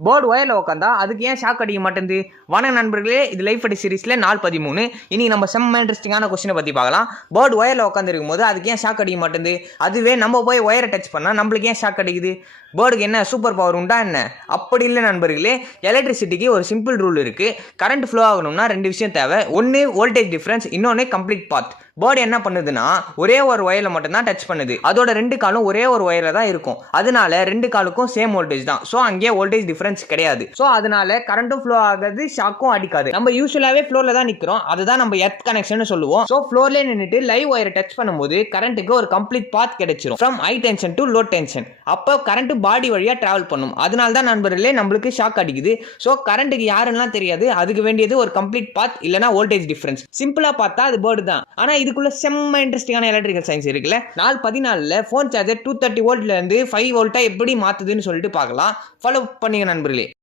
Bird ஒயரில் உட்காந்தா அதுக்கு ஏன் ஷாக் அடிக்க மாட்டேங்குது? வணக்கம் நண்பர்களே, இது லைஃப் அடி சீரிஸில் நாள் 13. இனி நம்ம செம்ம இன்ட்ரெஸ்டிங்கான கொஸ்டினை பற்றி பார்க்கலாம். பேர்டு ஒயரில் உட்காந்துருக்கும் போது அதுக்கு ஏன் ஷாக் அடிக்க மாட்டேங்குது? அதுவே நம்ம போய் ஒயரை டச் பண்ணால் நம்மளுக்கு ஏன் ஷாக் அடிக்குது? பேர்டுக்கு என்ன சூப்பர் பவர் உண்டா என்ன? அப்படி இல்லை நண்பர்களே, எலக்ட்ரிசிட்டிக்கு ஒரு சிம்பிள் ரூல் இருக்குது. கரண்ட் ஃப்ளோ ஆகணும்னா 2 விஷயம் தேவை. ஒன்று வோல்டேஜ் டிஃப்ரென்ஸ், இன்னொன்று கம்ப்ளீட் பாத். பேர்டு என்ன பண்ணுதுன்னா ஒரே ஒரு ஒயரில் மட்டும்தான் டச் பண்ணுது. அதோட 2 காலும் ஒரே ஒரு ஒயரில் தான் இருக்கும். அதனால 2 காலுக்கும் சேம் வோல்டேஜ் தான். ஸோ அங்கே வோல்டேஜ் டிஃபரன்ஸ் கிடையாது. ஸோ அதனால கரண்ட்டும் ஃப்ளோ ஆகாது, ஷாக்கும் அடிக்காது. நம்ம யூஸ்வலாகவே ஃப்ளோரில் தான் நிற்கிறோம். அதுதான் நம்ம எர்த் கனெக்ஷன் சொல்லுவோம். ஸோ ஃப்ளோர்லேயே நின்றுட்டு லைவ் ஒயரை டச் பண்ணும்போது கரண்ட்டுக்கு ஒரு கம்ப்ளீட் பாத் கிடைச்சிரும். From high tension to low tension. அப்போ கரண்ட் பாடி வழியாக டிராவல் பண்ணும். அதனால தான் நண்பர்களே நம்மளுக்கு ஷாக் அடிக்குது. ஸோ கரண்ட்டுக்கு யாருன்னா தெரியாது. அதுக்கு வேண்டியது ஒரு கம்ப்ளீட் பாத் இல்லைனா வோல்டேஜ் டிஃபரன்ஸ். சிம்பிளாக பார்த்தா அது பேர்டு தான். ஆனால் இதுக்குள்ள செம்ம இன்ட்ரெஸ்டிங்கான எலக்ட்ரிக்கல் சயின்ஸ் இருக்குல்ல. நாள் 14 ஃபோன் சார்ஜர் 230 வோல்ட்ல இருந்து 5 வோல்ட்டா எப்படி மாத்துதுன்னு சொல்லிட்டு பார்க்கலாம். ஃபாலோ பண்ணுங்க நண்பர்களே.